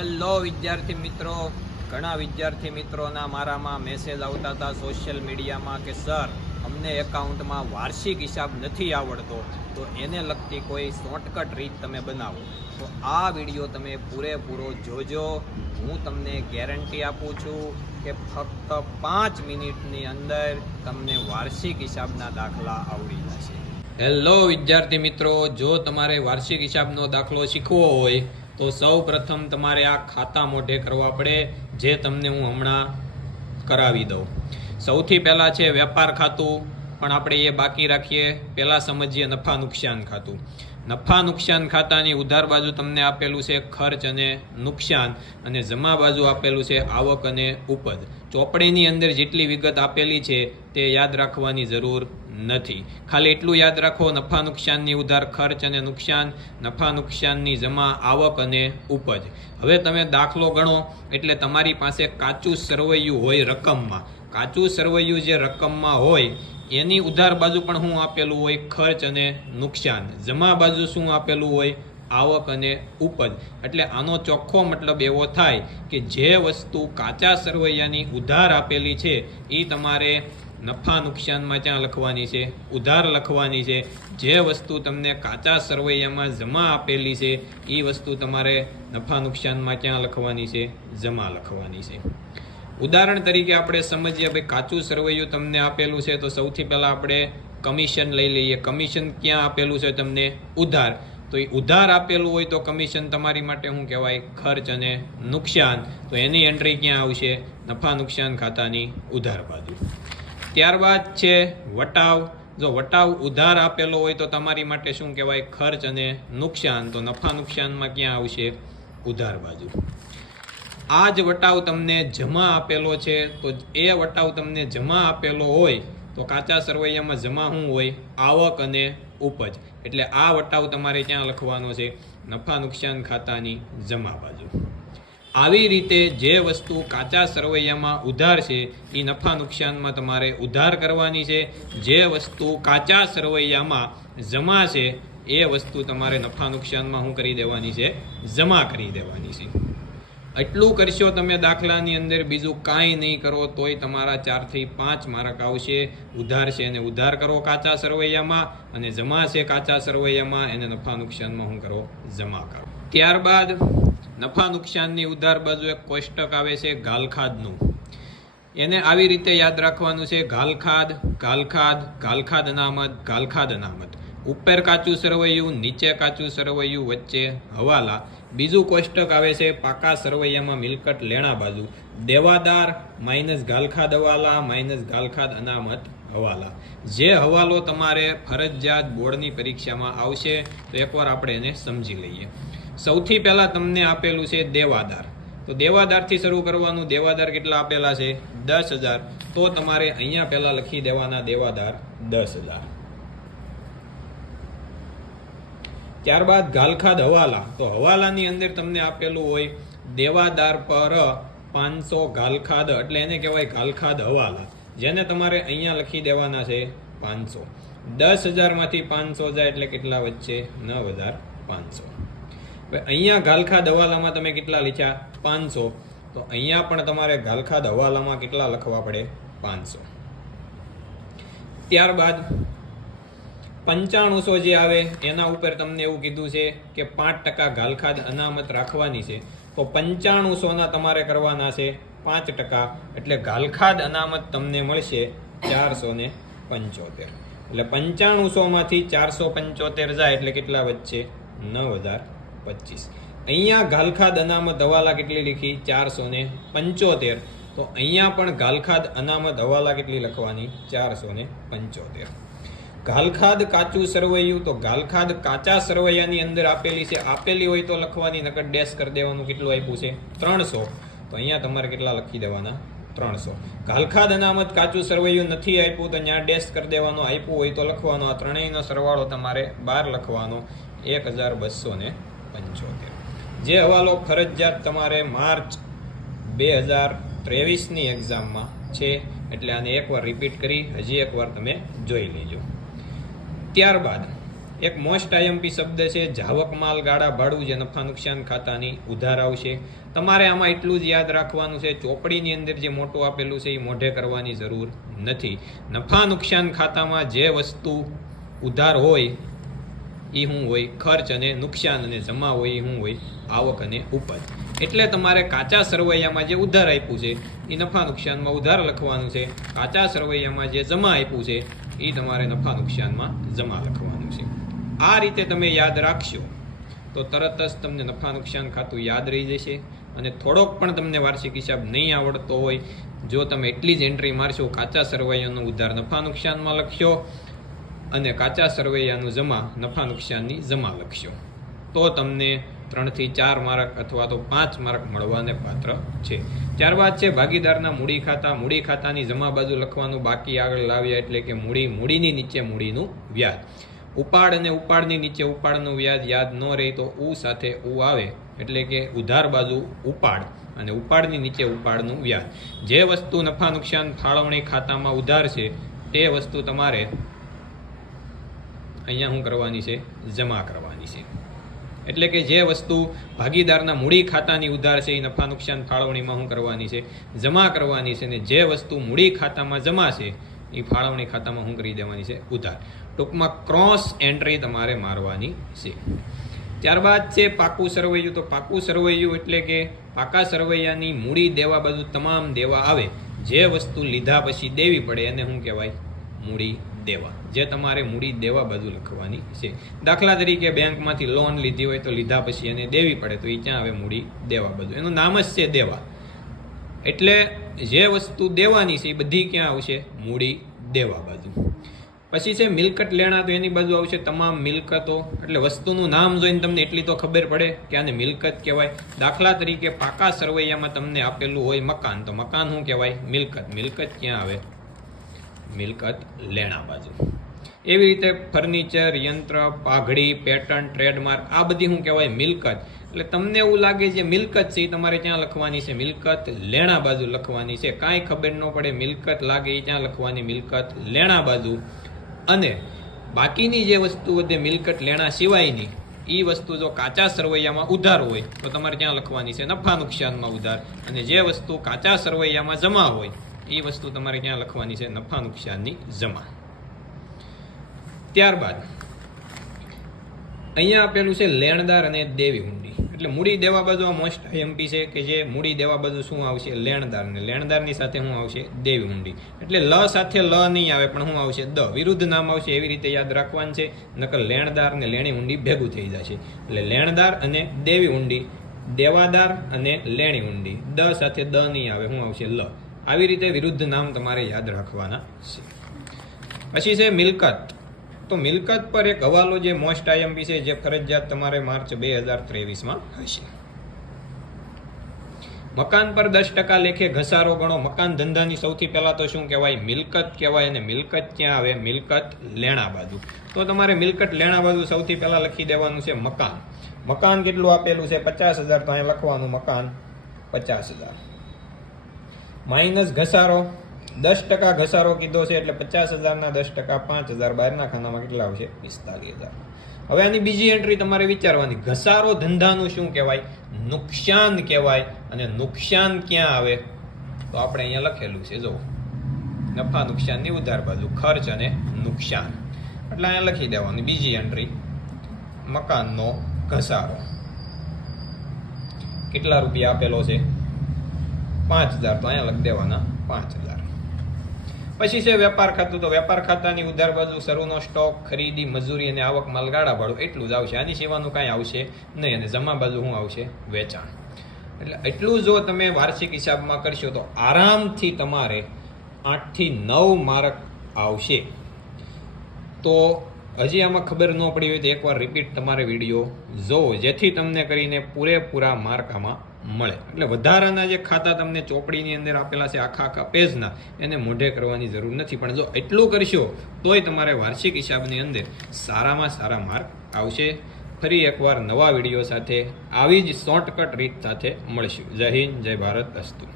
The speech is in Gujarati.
હેલો વિદ્યાર્થી મિત્રો, ઘણા વિદ્યાર્થી મિત્રોના મારામાં મેસેજ આવતા હતા સોશિયલ મીડિયામાં કે સર અમને એકાઉન્ટમાં વાર્ષિક હિસાબ નથી આવડતો, તો એને લગતી કોઈ શોર્ટકટ રીત તમે બનાવો. તો આ વિડીયો તમે પૂરેપૂરો જોજો. હું તમને ગેરંટી આપું છું કે ફક્ત 5 મિનિટની અંદર તમને વાર્ષિક હિસાબના દાખલા આવડી જશે. હેલો વિદ્યાર્થી મિત્રો, જો તમારે વાર્ષિક હિસાબનો દાખલો શીખવો હોય તો સૌ પ્રથમ તમારે આ ખાતા મોઢે કરવા પડે, જે તમને હું હમણાં કરાવી દઉં. સૌથી પહેલાં છે વેપાર ખાતું, પણ આપણે એ બાકી રાખીએ. પહેલાં સમજીએ નફા નુકસાન ખાતું. નફા નુકસાન ખાતાની ઉધાર બાજુ તમને આપેલું છે ખર્ચ અને નુકસાન, અને જમા બાજુ આપેલું છે આવક અને ઉપજ. ચોપડીની અંદર જેટલી વિગત આપેલી છે તે યાદ રાખવાની જરૂર નથી. ખાલી એટલું યાદ રાખો, નફા નુકસાનની ઉધાર ખર્ચ અને નુકસાન, નફા નુકસાનની જમા આવક અને ઉપજ. હવે તમે દાખલો ગણો એટલે તમારી પાસે કાચું સરવૈયું હોય રકમમાં. કાચું સરવૈયું જે રકમમાં હોય એની ઉધાર બાજુ પણ શું આપેલું હોય? ખર્ચ અને નુકસાન. જમા બાજુ શું આપેલું હોય? આવક અને ઉપજ. એટલે આનો ચોખ્ખો મતલબ એવો થાય કે જે વસ્તુ કાચા સરવૈયાની ઉધાર આપેલી છે એ તમારે નફા નુકસાનમાં ક્યાં લખવાની છે? ઉધાર લખવાની છે. જે વસ્તુ તમને કાચા સરવૈયામાં જમા આપેલી છે એ વસ્તુ તમારે નફા નુકસાનમાં ક્યાં લખવાની છે? જમા લખવાની છે. ઉદાહરણ તરીકે આપણે સમજીએ, ભાઈ કાચું સરવૈયું તમને આપેલું છે તો સૌથી પહેલાં આપણે કમિશન લઈ લઈએ. કમિશન ક્યાં આપેલું છે તમને? ઉધાર. તો એ ઉધાર આપેલું હોય તો કમિશન તમારી માટે શું કહેવાય? ખર્ચ અને નુકસાન. તો એની એન્ટ્રી ક્યાં આવશે? નફા નુકસાન ખાતાની ઉધાર બાજુ. ત્યારબાદ છે વટાવ. જો વટાવ ઉધાર આપેલો હોય તો તમારી માટે શું કહેવાય? ખર્ચ અને નુકસાન. તો નફા નુકસાનમાં ક્યાં આવશે? ઉધાર બાજુ. આ જ વટાવ તમને જમા આપેલો છે તો એ વટાવ તમને જમા આપેલો હોય તો કાચા સરવૈયામાં જમા શું હોય? આવક અને ઉપજ. એટલે આ વટાવ તમારે ક્યાં લખવાનો છે? નફા નુકસાન ખાતાની જમા બાજુ. આવી રીતે જે વસ્તુ કાચા સરવૈયામાં ઉધાર છે એ નફા નુકસાનમાં તમારે ઉધાર કરવાની છે. જે વસ્તુ કાચા સરવૈયામાં જમા છે એ વસ્તુ તમારે નફા નુકસાનમાં શું કરી દેવાની છે? જમા કરી દેવાની છે. એટલું કરશો તમે દાખલાની અંદર, બીજું કાંઈ નહીં કરો તોય તમારા 4 થી 5 માર્ક આવશે. ઉધાર છે એને ઉધાર કરો કાચા સરવૈયામાં, અને જમા છે કાચા સરવૈયામાં એને નફા નુકસાનમાં શું કરો? જમા કરો. ત્યારબાદ નફા નુકસાનની ઉધાર બાજુ એક કોષ્ટક આવે છે ગાલખાદનું. એને આવી રીતે યાદ રાખવાનું છે: ગાલખાદ, ગાલખાદ, ગાલખાદ અનામત, ગાલખાદ અનામત. ઉપર કાચું સરવૈયું, નીચે કાચું સરવૈયું, વચ્ચે હવાલા. બીજું કોષ્ટક આવે છે પાકા સરવૈયામાં મિલકત લેણા બાજુ. દેવાદાર માઇનસ ગાલખાદ હવાલા માઇનસ ગાલખાદ અનામત હવાલા. જે હવાલો તમારે ફરજિયાત બોર્ડની પરીક્ષામાં આવશે તો એકવાર આપણે એને સમજી લઈએ. સૌથી પહેલાં તમને આપેલું છે દેવાદાર. તો દેવાદારથી શરૂ કરવાનું. દેવાદાર કેટલા આપેલા છે? 10,000. તો તમારે અહીંયા પહેલાં લખી દેવાના દેવાદાર 10,000. ત્યારબાદ ગાલખાદ હવાલા. તો હવાલાની અંદર તમને આપેલું હોય દેવાદાર પર 500 ગાલખાદ, એટલે એને કહેવાય ગાલખાદ હવાલા, જેને તમારે અહીંયા લખી દેવાના છે 500. 10,000 માંથી 500 જાય એટલે કેટલા વચ્ચે? 9,500. હવે અહીંયા ગાલખાદ હવાલામાં તમે કેટલા લખ્યા? 500. તો અહીંયા પણ તમારે ગાલખાદ હવાલામાં કેટલા લખવા પડે? 500. ત્યારબાદ 9500 જે આવે એના ઉપર તમને એવું કીધું છે કે 5% ગાલખાદ અનામત રાખવાની છે. તો 9500ના તમારે કરવાના છે 5%. એટલે ગાલખાદ અનામત તમને મળશે 475. એટલે 9500 માંથી 475 જાય એટલે કેટલા વચ્ચે? 9,025. અહીંયા ગાલખાદ અનામત હવાલા કેટલી લખી? 475. તો અહીંયા પણ ગાલખાદ અનામત હવાલા કેટલી લખવાની? 475. ગાલખાદ કાચું સરવૈયું. તો ગાલખાદ કાચા સરવૈયાની અંદર આપેલી છે. આપેલી હોય તો લખવાની, નકર ડેશ કરી દેવાનું. કેટલું આપ્યું છે? 300. તો અહીંયા તમારે કેટલા લખી દેવાના? 300. ગાલખાદ અનામત કાચું સરવૈયું નથી આપ્યું તો ત્યાં ડેશ કરી દેવાનો. આપ્યું હોય તો લખવાનો. આ ત્રણેયનો સરવાળો તમારે 12 લખવાનો. 1,275. જે હવાલો ફરજિયાત તમારે માર્ચ 2023ની એક્ઝામમાં છે, એટલે આને એકવાર રિપીટ કરી હજી એકવાર તમે જોઈ લેજો. ત્યારબાદ એક મોસ્ટ આઈએમપી શબ્દ છે જાવક માલ ગાળા ભાડું, જે નફા નુકસાન ખાતાની ઉધાર આવશે. તમારે આમાં એટલું જ યાદ રાખવાનું છે, ચોપડીની અંદર જે મોટું આપેલું છે એ મોઢે કરવાની જરૂર નથી. નફા નુકસાન ખાતામાં જે વસ્તુ ઉધાર હોય એ શું હોય? ખર્ચ અને નુકસાન, અને જમા હોય એ શું હોય? આવક અને ઉપજ. એટલે તમારે કાચા સરવૈયામાં જે ઉધાર આપ્યું છે એ નફા નુકસાનમાં ઉધાર લખવાનું છે. કાચા સરવૈયામાં જે જમા આપ્યું છે એ તમારે નફા નુકસાનમાં જમા લખવાનું છે. આ રીતે તમે યાદ રાખશો તો તરત જ તમને નફા નુકસાન ખાતું યાદ રહી જશે. અને થોડોક પણ તમને વાર્ષિક હિસાબ નહીં આવડતો હોય, જો તમે એટલી જ એન્ટ્રી મારશો, કાચા સરવૈયાનો ઉધાર નફા નુકસાનમાં લખશો અને કાચા સરવૈયાનું જમા નફા નુકસાનની જમા લખશો, તો તમને 3 થી 4 માર્ક અથવા તો 5 માર્ક મળવાને પાત્ર છે. ત્યારબાદ છે ભાગીદારના મૂડી ખાતા. મૂડી ખાતાની જમા બાજુ લખવાનું બાકી આગળ લાવ્યા, એટલે કે મૂડીની નીચે મૂડીનું વ્યાજ. ઉપાડ અને ઉપાડની નીચે ઉપાડનું વ્યાજ યાદ ન રહે તો ઉ સાથે ઉ આવે, એટલે કે ઉધાર બાજુ ઉપાડ અને ઉપાડની નીચે ઉપાડનું વ્યાજ. જે વસ્તુ નફા નુકસાન ફાળવણી ખાતામાં ઉધાર છે તે વસ્તુ તમારે અહીંયા શું કરવાની છે? જમા કરવાની છે. એટલે કે જે વસ્તુ ભાગીદારના મૂડી ખાતાની ઉધાર છે એ નફા નુકસાન ફાળવણીમાં શું કરવાની છે? જમા કરવાની છે. અને જે વસ્તુ મૂડી ખાતામાં જમા છે એ ફાળવણી ખાતામાં શું કરી દેવાની છે? ઉધાર. ટૂંકમાં ક્રોસ એન્ટ્રી તમારે મારવાની છે. ત્યારબાદ છે પાકું સરવૈયું. તો પાકું સરવૈયું એટલે કે પાકા સરવૈયાની મૂડી દેવા બાજુ તમામ દેવા આવે, જે વસ્તુ લીધા પછી દેવી પડે એને શું કહેવાય? મૂડી દેવા. જે તમારે મૂડી દેવા બાજુ લખવાની છે. દાખલા તરીકે બેંકમાંથી લોન લીધી હોય તો લીધા પછી એને દેવી પડે, તો એ ક્યાં આવે? મૂડી દેવા બાજુ. એનું નામ જ છે દેવા. એટલે જે વસ્તુ દેવાની છે એ બધી ક્યાં આવશે? મૂડી દેવા બાજુ. પછી છે મિલકત લેણા. તો એની બાજુ આવશે તમામ મિલકતો. એટલે વસ્તુનું નામ જોઈને તમને એટલી તો ખબર પડે કે આને મિલકત કહેવાય. દાખલા તરીકે પાકા સરવૈયામાં તમને આપેલું હોય મકાન, તો મકાન શું કહેવાય? મિલકત. મિલકત ક્યાં આવે? મિલકત લેણા બાજુ. એવી રીતે ફર્નિચર, યંત્ર, પાઘડી, પેટર્ન, ટ્રેડમાર્ક, આ બધી શું કહેવાય? મિલકત. એટલે તમને એવું લાગે જે મિલકત છે એ તમારે ક્યાં લખવાની છે? મિલકત લેણા બાજુ લખવાની છે. કાંઈ ખબર ન પડે, મિલકત લાગે એ ક્યાં લખવાની? મિલકત લેણા બાજુ. અને બાકીની જે વસ્તુ વધે મિલકત લેણા સિવાયની, એ વસ્તુ જો કાચા સરવૈયામાં ઉધાર હોય તો તમારે ક્યાં લખવાની છે? નફા નુકસાનમાં ઉધાર. અને જે વસ્તુ કાચા સરવૈયામાં જમા હોય એ વસ્તુ તમારે ક્યાં લખવાની છે? નફા નુકસાનની જમા. ત્યારબાદ અહીંયા આપેલું છે લેણદાર અને દેવી હુંડી. એટલે મૂડી દેવા બાજુ આ મોસ્ટ આઈએમપી છે કે જે મૂડી દેવા બાજુ શું આવશે? લેણદાર. ને લેણદારની સાથે શું આવશે? દેવી હુંડી. એટલે લ સાથે લ નહીં આવે, પણ શું આવશે? દ. વિરુદ્ધ નામ આવશે. એવી રીતે યાદ રાખવાનું છે, નકર લેણદાર ને લેણી હુંડી ભેગું થઈ જશે. એટલે લેણદાર અને દેવી હુંડી, દેવાદાર અને લેણી હુંડી. દ સાથે દ નહીં આવે, શું આવશે? લ. આવી રીતે વિરુદ્ધ નામ તમારે યાદ રાખવાના છે. પછી છે મિલકત. તો મિલકત પર એક હવાલો જે મોસ્ટ આઈએમપી છે, જે ફરજિયાત તમારે માર્ચ 2023માં હશે. મકાન પર 10% લેખે ઘસારો ગણો. મકાન ધંધાની સૌથી પહેલા તો શું કહેવાય? મિલકત કહેવાય. અને મિલકત ક્યાં આવે? મિલકત લેણા બાજુ. તો તમારે મિલકત લેણા બાજુ સૌથી પહેલા લખી દેવાનું છે મકાન. મકાન કેટલું આપેલું છે? 50,000. તો અહીંયા લખવાનું મકાન 50,000 માઇનસ ઘસારો. 10% ઘસારો કીધો છે, એટલે 50,000 ના 10% 5,000. બહારના ખાનામાં કેટલા આવશે? 45,000. હવે આની બીજી એન્ટ્રી તમારે વિચારવાની. ઘસારો ધંધાનું શું કહેવાય? નુકસાન કહેવાય. અને નુકસાન ક્યાં આવે? તો આપણે અહીંયા લખેલું છે, જો નફા નુકસાનની ઉધાર બાજુ, ખર્ચ અને નુકસાન. એટલે અહીંયા લખી દેવાની બીજી એન્ટ્રી, મકાનનો ઘસારો. કેટલા રૂપિયા આપેલો છે? 5,000. તો અહીંયા લખી દેવાના 5,000. પછી છે વેપાર ખાતું. તો વેપાર ખાતાની ઉધાર બાજુ શરૂનો સ્ટોક, ખરીદી, મજૂરી અને આવક માલ ગાળા ભાડું એટલું જ આવશે. આની સિવાનું કાંઈ આવશે નહીં. અને જમા બાજુ શું આવશે? વેચાણ. એટલે એટલું જો તમે વાર્ષિક હિસાબમાં કરશો તો આરામથી તમારે 8 થી 9 માર્ક આવશે. તો હજી આમાં ખબર ન પડી હોય તો એકવાર રિપીટ તમારે વિડીયો જોવો, જેથી તમને કરીને પૂરેપૂરા માર્ક આમાં મળે. એટલે વધારાના જે ખાતા તમને ચોપડીની અંદર આપેલા છે આખા પેજના, એને મોઢે કરવાની જરૂર નથી. પણ જો એટલું કરશો તોય તમારે વાર્ષિક હિસાબની અંદર સારામાં સારા માર્ક આવશે. ફરી એકવાર નવા વિડીયો સાથે આવી જ શોર્ટકટ રીત સાથે મળશું. જય હિન્દ, જય ભારત, અસ્તુ.